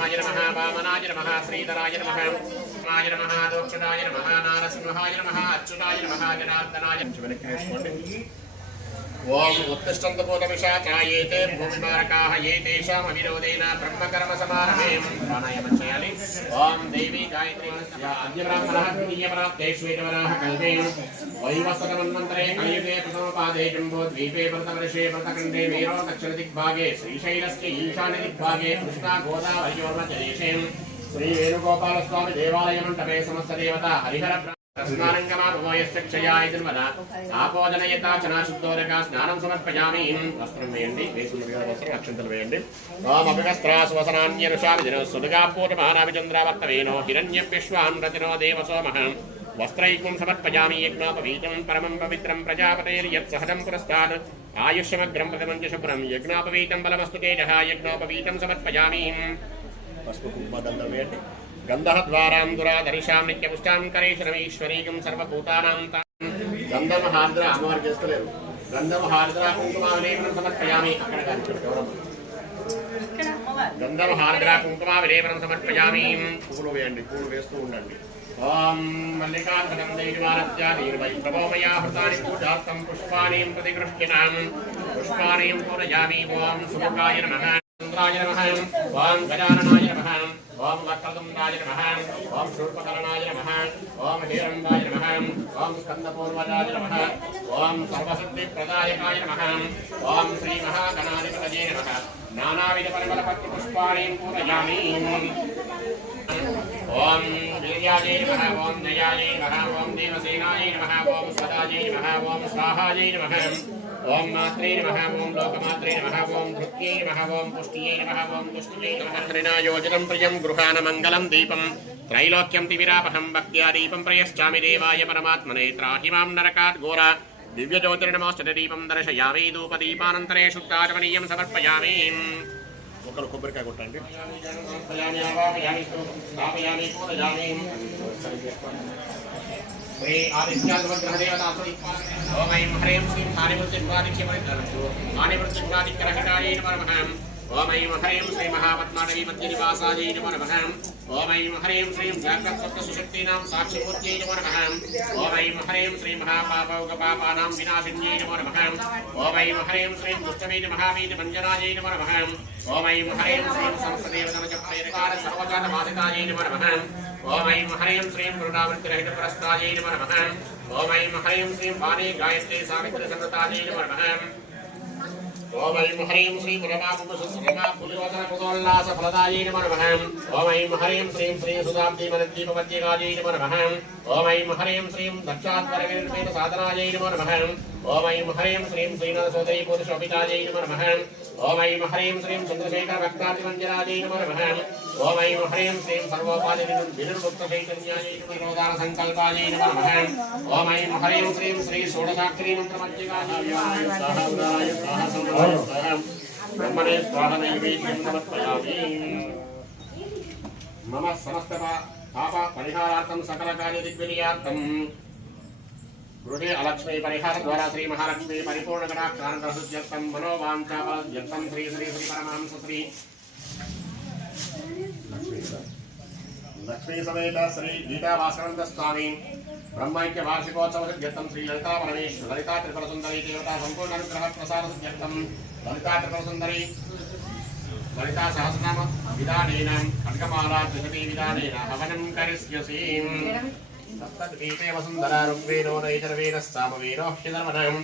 నరసింహాయ నమః వామనాయ నమః శ్రీధరాయ నమః మాయ నమః దోక్షదాయ నమః నారసింహాయ నమః అచ్యుతాయ నమః జనార్దనాయ వెనక్కి వేసుకోండి. ఓం ఉత్తిష్టంతభూతమిషాచాయేతే భూమిమారకాః ఏ తేషాం అవిరోధేన బ్రహ్మకర్మ సమారభే. ప్రాణాయామం చేయాలి. ఓం దేవి గాయత్రీ అద్యబ్రాహ్మణः ద్వితీయపరాత్తేష్వేతవరాహ కల్పే వైవస్వతమన్వంతరే కలియుగే ప్రథమపాదే జంబోద్వీపే భరతవర్షే భరతఖण्डे వీరో దక్షిణదిగ్భాగే శ్రీశైలస్య ఈశాన్యదిగ్భాగే కృష్ణా గోదావరియోర్మధ్యదేశే శ్రీ వేణుగోపాలస్వామి దేవాలయమంటపే సమస్త దేవత హరిహర స్నానంగమాయక్షయాయ దుర్మద ఆపోజనయతా చనాశుద్ధోదక స్నానం సమర్పయామి. వస్త్రం వేయండి, వేసుకున్న వస్త్రం అక్షంతలు వేయండి. ఓం అభివస్త్రాసువసనాన్యనుషావిజనస్సుదుగాపూర్ణమానాభిచంద్రావర్తవేనో హిరణ్యం విశ్వాన్ రతినో దేవసోమః వస్త్రైకం సమర్పయామి. యజ్ఞోపవీతం పరమం పవిత్రం ప్రజాపతేర్యత్సహజం పురస్తాద్ ఆయుష్యమగ్రం ప్రథమం చ శుభ్రం యజ్ఞోపవీతం బలమస్తు తేజః యజ్ఞోపవీతం సమర్పయామి. పసుపు కుంకుమ దండం వేయండి. గంధద్వారాం దురాధరిషాం నిత్యపుష్టాం కరేశ్వరమీశ్వరీకం సర్వభూతానాం గంధమహార్ద్ర అమ్మవారు చేస్తలేరు. గంధమహార్ద్ర కుంకుమావిలేపనం సమర్పయామి. అక్కడ గంధమహార్ద్ర కుంకుమావిలేపనం సమర్పయామి. పువ్వులు వేయండి, పువ్వులు వేస్తూ ఉండండి. ఓం మల్లికార్జునం దేవారత్యాదీర్వై ప్రభోమయా హృతాని పూజార్థం పుష్పాణీం ప్రతిగృహ్యతాం పుష్పాణీం పూజయామి. ఓం సుముఖాయ నమః చంద్రాయ నమః ఓం గజాననాయ నమః ఓం వక్రతుండాయ నమః ఓం శూర్పకర్ణాయ నమః ఓం హేరంబాయ నమః ఓం స్కందపూర్వజాయ నమః ఓం సర్వసిద్ధిప్రదాయకాయ నమః ఓం శ్రీ మహాగణాధిపతయే నమః. నానావిధ పరిమళపత్ర పుష్పాణీం పూజయామి. ఓం వీర్యాయై నమః ఓం జయాయై నమః ఓం దేవసేనాయై నమః ఓం సదాయై నమః ఓం స్వాహాయై నమః ఓం మాత్రే నమః ఓం లోకమాత్రే నమః ఓం ధృత్యై నమః ఓం పుష్టియై నమః ఓం తుష్టియై నమః. త్రినాయోజనం ప్రియం గృహాన మంగళం దీపం త్రైలోక్యం తివిరాపహం భక్త్యా దీపం ప్రయశ్చామి దేవాయ పరమాత్మనే త్రాహి మాం నరకాత్ ఘోర దివ్యజ్యోతిర్నమోస్తుతే. దీపం దర్శయామి. ధూపదీపానంతరే శుద్ధాచమనీయం సమర్పయామి. ఒకరు కొబ్బరికాయ కొట్టండి. శ్రీ ఆదిత్యాగ్రహదేవతాసుని ఓం ఐం హ్రీం శ్రీం హానివృత్తిగ్రాదిక్యరహితాయై నమః. ఓం ఐం హ్రీం శ్రీ మహాపద్మానవీ మధ్యనివాసాయై నమః. ఓం ఐం హ్రీం శ్రీం జాగ్రత్తస్వప్నసుశక్తీనాం సాక్షిమూర్త్యై నమః. ఓం ఐం హ్రీం శ్రీ మహాపాపౌకపాపానాం వినాశిన్యై నమః. ఓం ఐం హ్రీం శ్రీం దుష్టవీతి మహావీతి మంజనాయై నమః. ఓం ఐం హ్రీం శ్రీం సంస్థదేవతమజప్రేరకార సర్వజాతవాసితాయై నమః. ఓం ఐం హ్రీం శ్రీం గురుడావృత్తిరహితపురస్కాయై నమః. ఓం ఐం హ్రీం శ్రీం వాణీ గాయత్రీ సావిత్రి సంగతాయై నమః. ఓం ఐం హ్రీం శ్రీ పురోల్లాసఫలదాయై నమః. ఓం ఐం హ్రీం శ్రీం శ్రీ సుధాబ్దీమనద్దీపవద్యగాయై నమః. ఓం ఐం హ్రీం శ్రీం దక్షాత్వరవిర్మేత సాధనాయై నమః. ఓం ఐం హ్రీం శ్రీం శ్రీనాథసోదరీ పురుషోపితాయై నమః. ఓం ఐం హ్రీం శ్రీం చంద్రశేఖర భక్తాదిమంజరాజై నమః. ఓం ఐం హ్రీం శ్రీం సర్వోపాధి వినిర్ముక్త చైతన్యాయై నిరోధాన సంకల్పాయై నమః. ఓం ఐం హ్రీం శ్రీం శ్రీ షోడశాక్షరీ మంత్రమధ్యగాయై బ్రహ్మణే స్వాహ నైవేద్యం సమర్పయామి. మమ సమస్త పాప పరిహారార్థం సకల కార్య దిగ్విజయార్థం గృహే అలక్ష్మీ పరిహార ద్వారా శ్రీ మహాలక్ష్మీ పరిపూర్ణ కటాక్షాంతర్హృత్యర్థం మనోవాంఛాఫలత్యర్థం శ్రీ శ్రీ శ్రీ పరమహంస శ్రీ లక్ష్మీ సమేత శ్రీ గీతా భాస్కరంత స్వామి బ్రహ్మైక్య వార్షికోత్సవ సిద్ధ్యర్థం శ్రీ లలితా పరమేశ్వర లలితా త్రిపుర సుందరీ దేవతా సంపూర్ణ అనుగ్రహ ప్రసాద సిద్ధ్యర్థం లలితా త్రిపుర సుందరీ లలితా సహస్రనామ విధానేన ఖడ్గమాలా త్రిశతీ విధానేన హవనం కరిష్యసి. సప్తద్వీపే వసుంధరా ఋగ్వేదో నైజర్వేద సామవేదో హ్యధర్మణం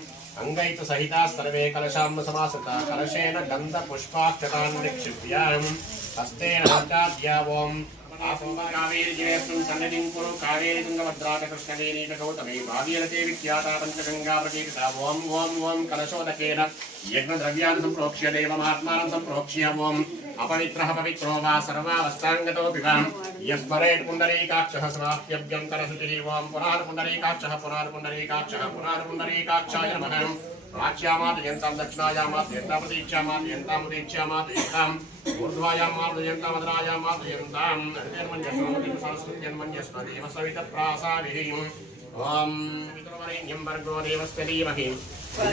అంగైత సహితా సర్వే కలశాం సమాసృత కలశేన గంధ పుష్పాక్షతాన్ నిక్షిప్య హస్తేన హర్షాద్యా ఓం కావేరి జయస్వం సన్నిధిం కురు కావేరి తుంగభద్రాట కృష్ణవేణీట గౌతమే భాగీరథే విఖ్యాత పంచగంగా ప్రకీర్తిత. ఓం ఓం ఓం కలశోదకేన యజ్ఞద్రవ్యాన్ని సంప్రోక్ష్య దేవమాత్మానం సంప్రోక్ష్య ఓం अपवित्रः पवित्रो वा सर्वावस्थाङ्गतो विवां यस्मरेत् पुण्डरीकाक्षः समाप्यभ्यन्तरशुचिः ओं पुनर्पुण्डरीकाक्षः पुनर्पुण्डरीकाक्षः पुनर्पुण्डरीकाक्षाय नमः. प्राच्यामादयन्तां दक्षिणायामादयन्तां प्रतीच्यामादयन्तां ऊर्ध्वायामादयन्तां संस्कृत्यन्मन्यस्मदेव सवितप्रासाभिः. ओं पितृवरेण्यं भर्गो देवस्य धीमहि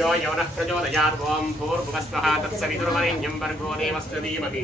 यो नः प्रचोदयात्. ओं भूर्भुवस्वः तत्सवितुर्वरेण्यं भर्गो देवस्य धीमहि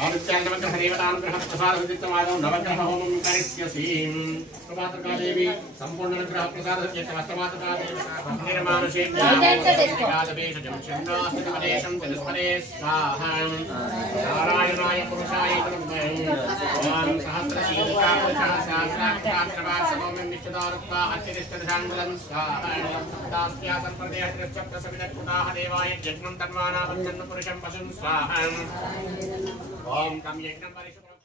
आदित्यान्नवग्रह देवतानुग्रह प्रसादसिद्धित्वमादौ नवग्रह होमं करिष्यसि मातृकादेवी सम्पूर्णनुग्रह प्रसादसिद्धित्वमस्तमातृकादेवी भक्तिर्मानुषेभ्यां चन्द्रास्तिकमदेशं चतुष्पदे स्वाहा नारायणाय पुरुषाय ब्रह्मं ओम सहस्रशीर्षा पुरुषः सहस्राक्षराक्षरात् समोमिं विश्वदारुक्ता अत्यतिष्ठदशाङ्गुलं स्वाहा सप्तास्या सम्प्रदेहत्रिसप्तसविदत्कुटाः देवाय यज्ञं तन्मानावच्छन्न पुरुषं पशुं स्वाहा ओम तम यज्ञं परिशुभ्रं